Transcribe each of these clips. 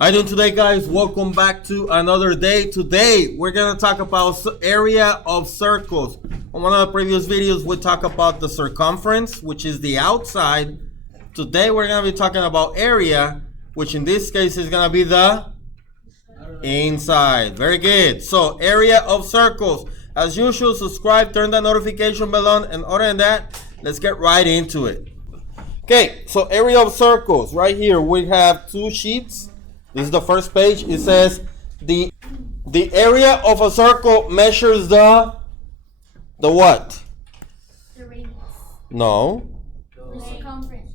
How you doing today, guys? Welcome back to another day. Today, we're going to talk about area of circles. On one of the previous videos, we talked about the circumference, which is the outside. Today, we're going to be talking about area, which in this case is going to be the inside. Very good. So, area of circles. As usual, subscribe, turn the notification bell on, and other than that, let's get right into it. Okay, so area of circles. Right here, we have two sheets. This is the first page. It says the area of a circle measures the what? The radius. No. The circumference.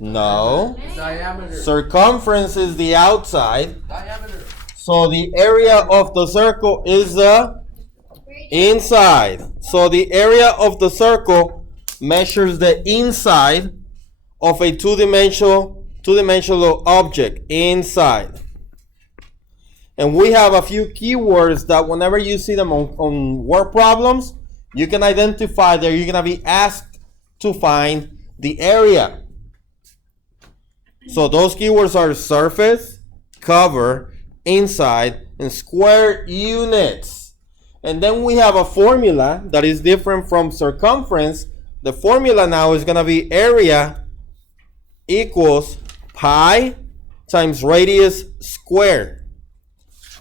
No. Diameter. Circumference is the outside. Diameter. So the area of the circle is the inside. So the area of the circle measures the inside of a two-dimensional object inside. And we have a few keywords that whenever you see them on word problems, you can identify that you're going to be asked to find the area. So those keywords are surface, cover, inside, and square units. And then we have a formula that is different from circumference. The formula now is going to be area equals pi times radius squared.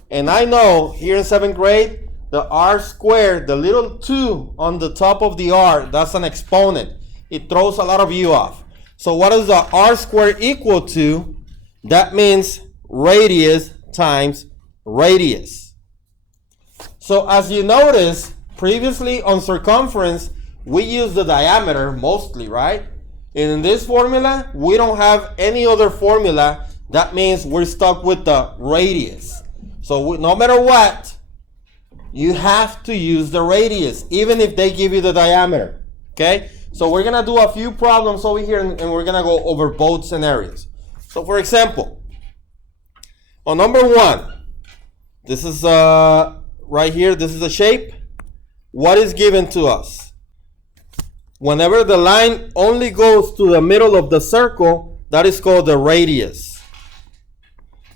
And I know here in 7th grade, the r squared, the little 2 on the top of the r, that's an exponent. It throws a lot of you off. So what is the r squared equal to? That means radius times radius. So as you notice, previously on circumference, we used the diameter mostly, right? And in this formula, we don't have any other formula. That means we're stuck with the radius. So no matter what, you have to use the radius, even if they give you the diameter. Okay? So we're going to do a few problems over here, and we're going to go over both scenarios. So for example, on number 1, this is right here, this is the shape. What is given to us? Whenever the line only goes to the middle of the circle, that is called the radius.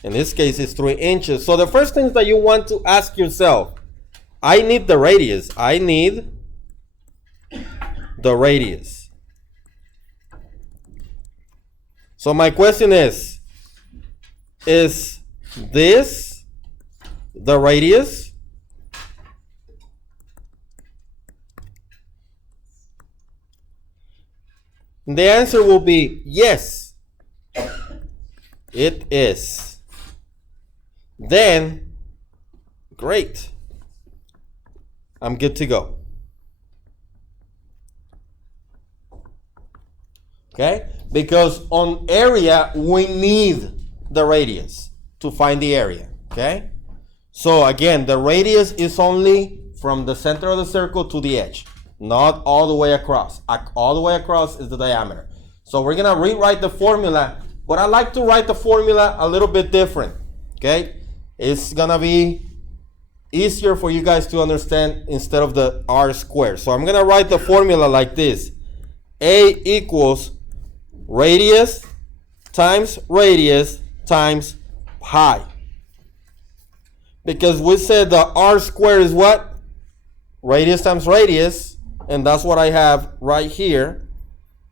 In this case, it's 3 inches. So the first thing that you want to ask yourself, I need the radius. I need the radius. So my question is this the radius? The answer will be yes, it is. Then, great. I'm good to go. Okay? Because on area, we need the radius to find the area. Okay? So again, the radius is only from the center of the circle to the edge. Not all the way across. All the way across is the diameter. So we're going to rewrite the formula, but I like to write the formula a little bit different. Okay? It's going to be easier for you guys to understand instead of the r squared. So I'm going to write the formula like this. A equals radius times pi. Because we said the r squared is what? Radius times radius. And that's what I have right here.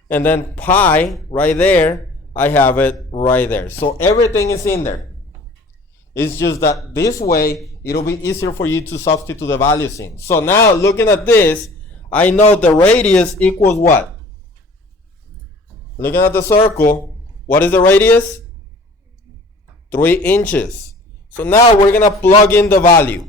And then pi right there, I have it right there. So everything is in there. It's just that this way, it'll be easier for you to substitute the values in. So now looking at this, I know the radius equals what? Looking at the circle, what is the radius? 3 inches. So now we're going to plug in the value.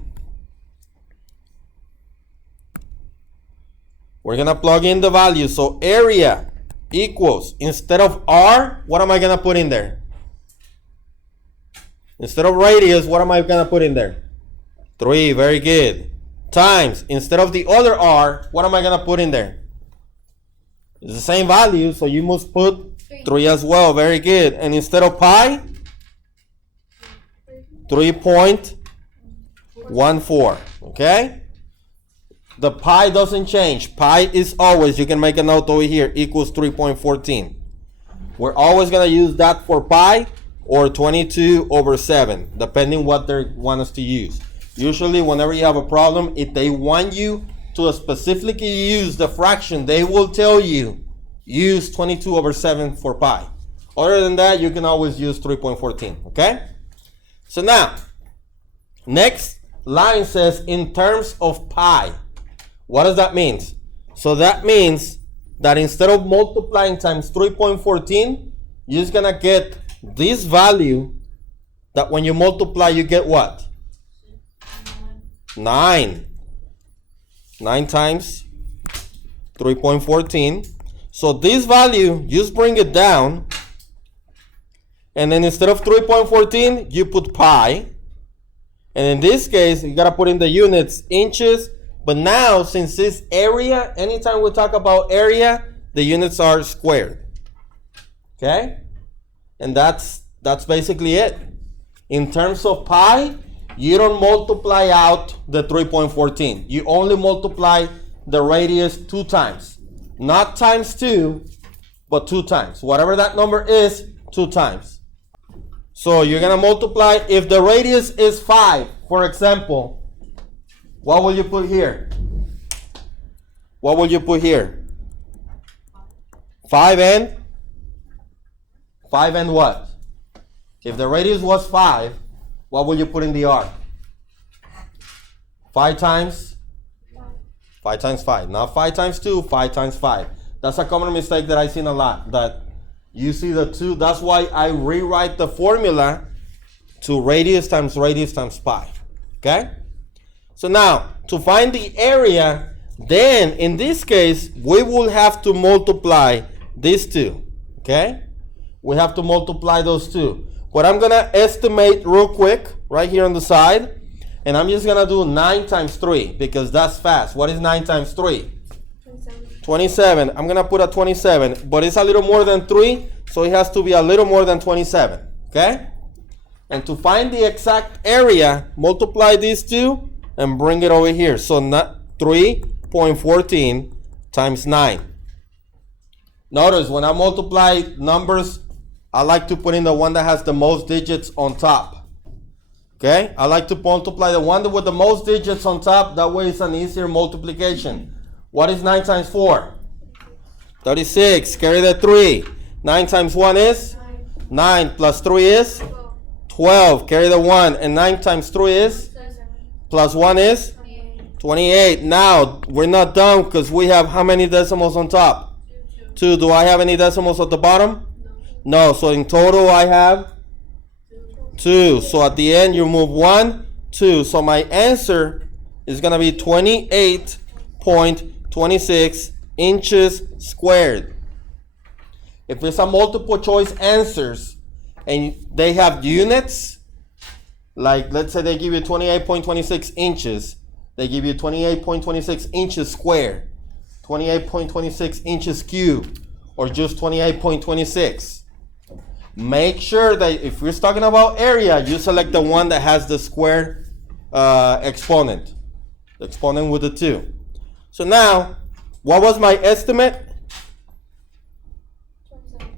We're going to plug in the value. So area equals, instead of r, what am I going to put in there? Instead of radius, what am I going to put in there? 3, very good. Times, instead of the other r, what am I going to put in there? It's the same value, so you must put 3 as well, very good. And instead of pi, 3.14, okay? The pi doesn't change. Pi is always, you can make a note over here, equals 3.14. We're always going to use that for pi or 22 over 7, depending what they want us to use. Usually, whenever you have a problem, if they want you to specifically use the fraction, they will tell you use 22 over 7 for pi. Other than that, you can always use 3.14, okay? So now, next line says in terms of pi. What does that mean? So that means that instead of multiplying times 3.14, you're just gonna get this value that when you multiply, you get what? 9. 9 times 3.14. So this value, just bring it down. And then instead of 3.14, you put pi. And in this case, you gotta put in the units, inches. But now, since this area, anytime we talk about area, the units are squared. Okay? And that's basically it. In terms of pi, you don't multiply out the 3.14. You only multiply the radius 2 times. Not times 2, but 2 times. Whatever that number is, 2 times. So you're going to multiply, if the radius is 5, for example, what will you put here? What will you put here? 5 and? 5 and what? If the radius was 5, what will you put in the R? 5 times? 5 times 5. Not 5 times 2, 5 times 5. That's a common mistake that I've seen a lot. That you see the 2. That's why I rewrite the formula to radius times pi. Okay? So now, to find the area, then in this case, we will have to multiply these 2. Okay? We have to multiply those 2. But I'm going to estimate real quick right here on the side. And I'm just going to do 9 times 3 because that's fast. What is 9 times 3? 27. I'm going to put a 27. But it's a little more than 3. So it has to be a little more than 27. Okay? And to find the exact area, multiply these 2 and bring it over here. So 3.14 times 9. Notice when I multiply numbers, I like to put in the one that has the most digits on top. Okay? I like to multiply the one with the most digits on top. That way it's an easier multiplication. What is 9 times 4? 36. Carry the 3. 9 times 1 is? 9 plus 3 is? 12. Carry the 1. And 9 times 3 is? Plus 1 is? 28. Now, we're not done because we have how many decimals on top? 2. Do I have any decimals at the bottom? No. So in total, I have 2. So at the end, you move 1, 2. So my answer is going to be 28.26 inches squared. If it's a multiple choice answers and they have units, like let's say they give you 28.26 inches, they give you 28.26 inches squared, 28.26 inches cubed, or just 28.26. Make sure that if we're talking about area, you select the one that has the square exponent. The exponent with the 2. So now, what was my estimate?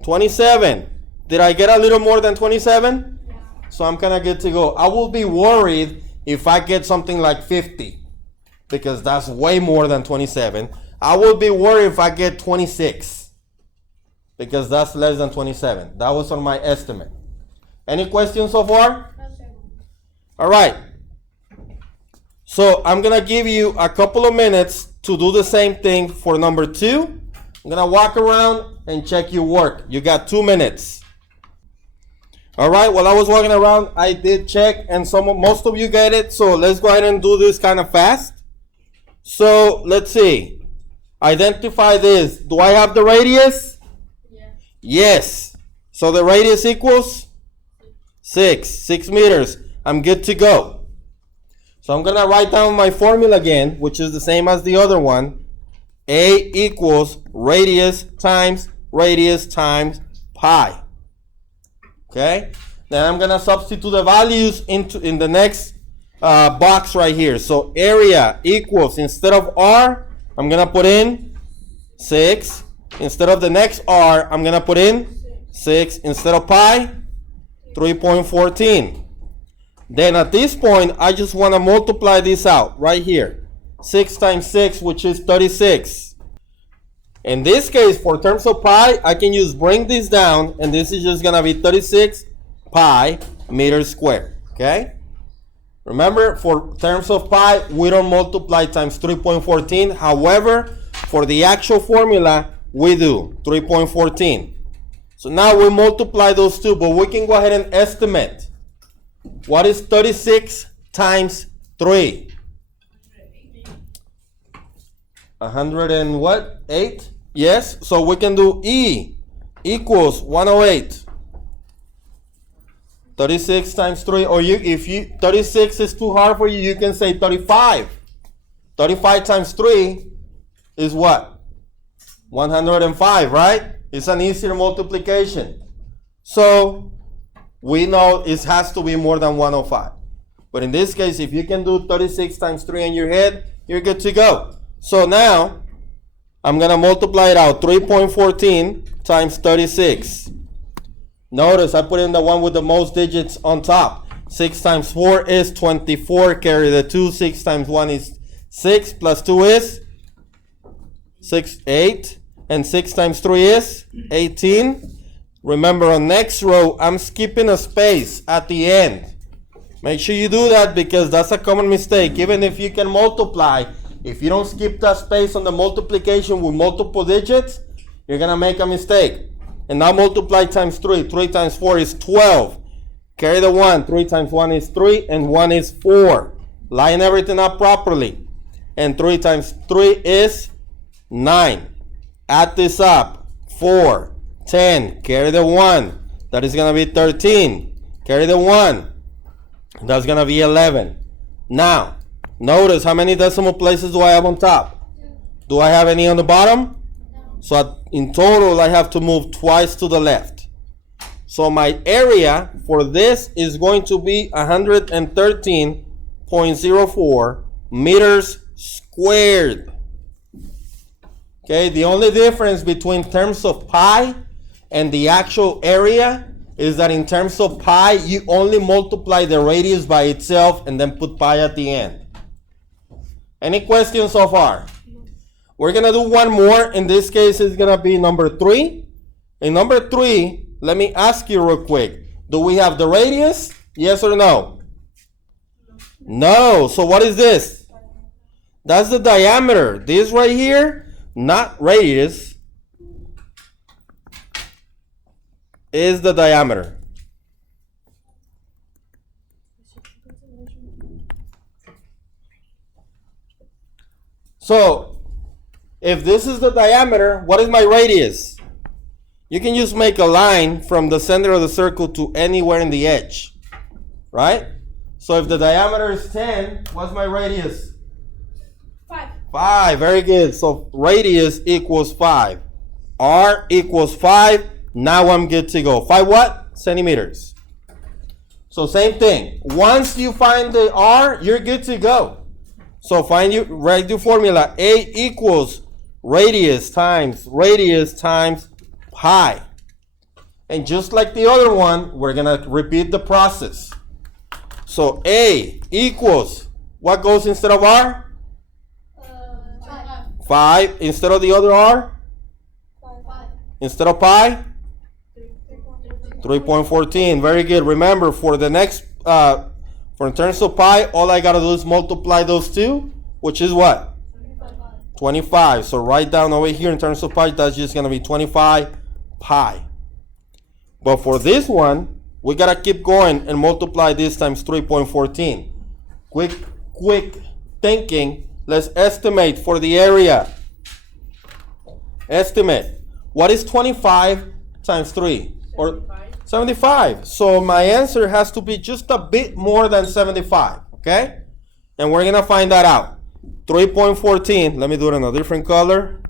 27. Did I get a little more than 27? Yeah. So I'm kind of good to go. I will be worried if I get something like 50, because that's way more than 27. I will be worried if I get 26, because that's less than 27. That was on my estimate. Any questions so far? No, sir. All right. So I'm going to give you a couple of minutes to do the same thing for number 2. I'm going to walk around and check your work. You got 2 minutes. All right. While I was walking around, I did check, and most of you get it. So let's go ahead and do this kind of fast. So let's see. Identify this. Do I have the radius? Yeah. Yes. So the radius equals 6 meters. I'm good to go. So I'm going to write down my formula again, which is the same as the other one. A equals radius times pi. Okay? Then I'm going to substitute the values in the next box right here. So area equals, instead of R, I'm going to put in 6. Instead of the next R, I'm going to put in 6. Instead of pi, 3.14. Then at this point, I just want to multiply this out right here. 6 times 6, which is 36. In this case, for terms of pi, I can use bring this down, and this is just going to be 36 pi meters squared. Okay? Remember, for terms of pi, we don't multiply times 3.14. However, for the actual formula, we do 3.14. So now we multiply those two, but we can go ahead and estimate. What is 36 times 3? 100 and what? 8? Yes. So we can do E equals 108. 36 times 3, or if 36 is too hard for you, you can say 35. 35 times 3 is what? 105, right? It's an easier multiplication. So we know it has to be more than 105. But in this case, if you can do 36 times 3 in your head, you're good to go. So now I'm going to multiply it out. 3.14 times 36. Notice I put in the one with the most digits on top. 6 times 4 is 24. Carry the 2. 6 times 1 is 6. Plus 2 is 8. And 6 times 3 is 18. Remember, on next row, I'm skipping a space at the end. Make sure you do that because that's a common mistake. Even if you can multiply, if you don't skip that space on the multiplication with multiple digits, you're going to make a mistake. And now multiply times 3. 3 times 4 is 12. Carry the 1. 3 times 1 is 3 and 1 is 4. Line everything up properly. And 3 times 3 is 9. Add this up. 4, 10. Carry the 1. That is going to be 13. Carry the 1. That's going to be 11. Now, notice how many decimal places do I have on top? Do I have any on the bottom? So in total, I have to move twice to the left. So my area for this is going to be 113.04 meters squared. Okay, the only difference between terms of pi and the actual area is that in terms of pi, you only multiply the radius by itself and then put pi at the end. Any questions so far? We're going to do one more. In this case, it's going to be number 3. In number 3, let me ask you real quick. Do we have the radius? Yes or no? No. So what is this? That's the diameter. This right here, not radius, is the diameter. So, if this is the diameter, what is my radius? You can just make a line from the center of the circle to anywhere in the edge, right? So if the diameter is 10, what's my radius? 5. 5, very good. So radius equals 5. R equals 5. Now I'm good to go. 5 what? Centimeters. So same thing. Once you find the R, you're good to go. So write the formula. A equals radius times pi. And just like the other one, we're going to repeat the process. So A equals, what goes instead of R? 5. Instead of the other R? 5. Instead of pi? 3.14. Very good. Remember, for the next, for in terms of pi, all I got to do is multiply those two, which is what? 25. So write down over here in terms of pi, that's just going to be 25 pi. But for this one, we got to keep going and multiply this times 3.14. Quick thinking. Let's estimate for the area. Estimate. What is 25 times 3? Or 75. So my answer has to be just a bit more than 75. Okay? And we're going to find that out. 3.14. Let me do it in a different color.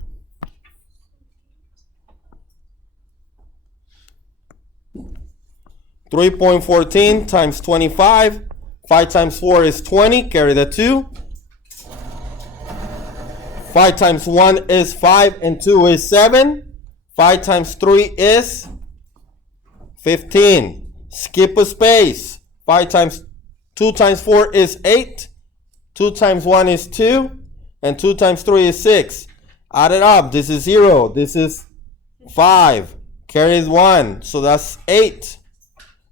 $3.14 times 25. 5 times 4 is 20. Carry the 2. 5 times 1 is 5 and 2 is 7. 5 times 3 is 15. Skip a space. 2 times 4 is 8. 2 times 1 is 2. And 2 times 3 is 6. Add it up. This is 0. This is 5. Carries 1. So that's 8.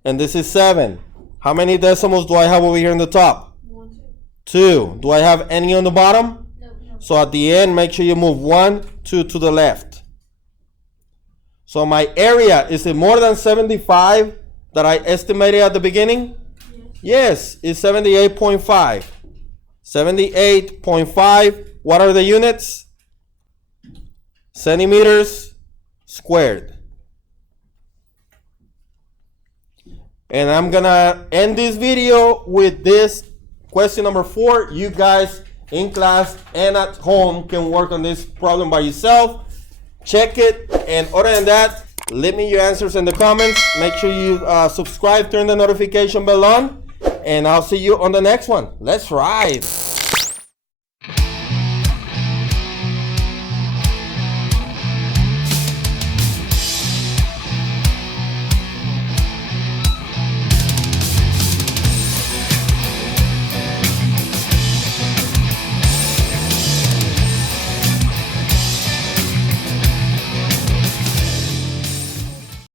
And this is 7. How many decimals do I have over here in the top? 1, 2. Do I have any on the bottom? No. So at the end, make sure you move 1, 2 to the left. So my area, is it more than 75 that I estimated at the beginning? Yes, it's 78.5. 78.5. What are the units? Centimeters squared. And I'm gonna end this video with this question number 4. You guys in class and at home can work on this problem by yourself. Check it, and other than that, leave me your answers in the comments. Make sure you subscribe, turn the notification bell on, and I'll see you on the next one. Let's ride.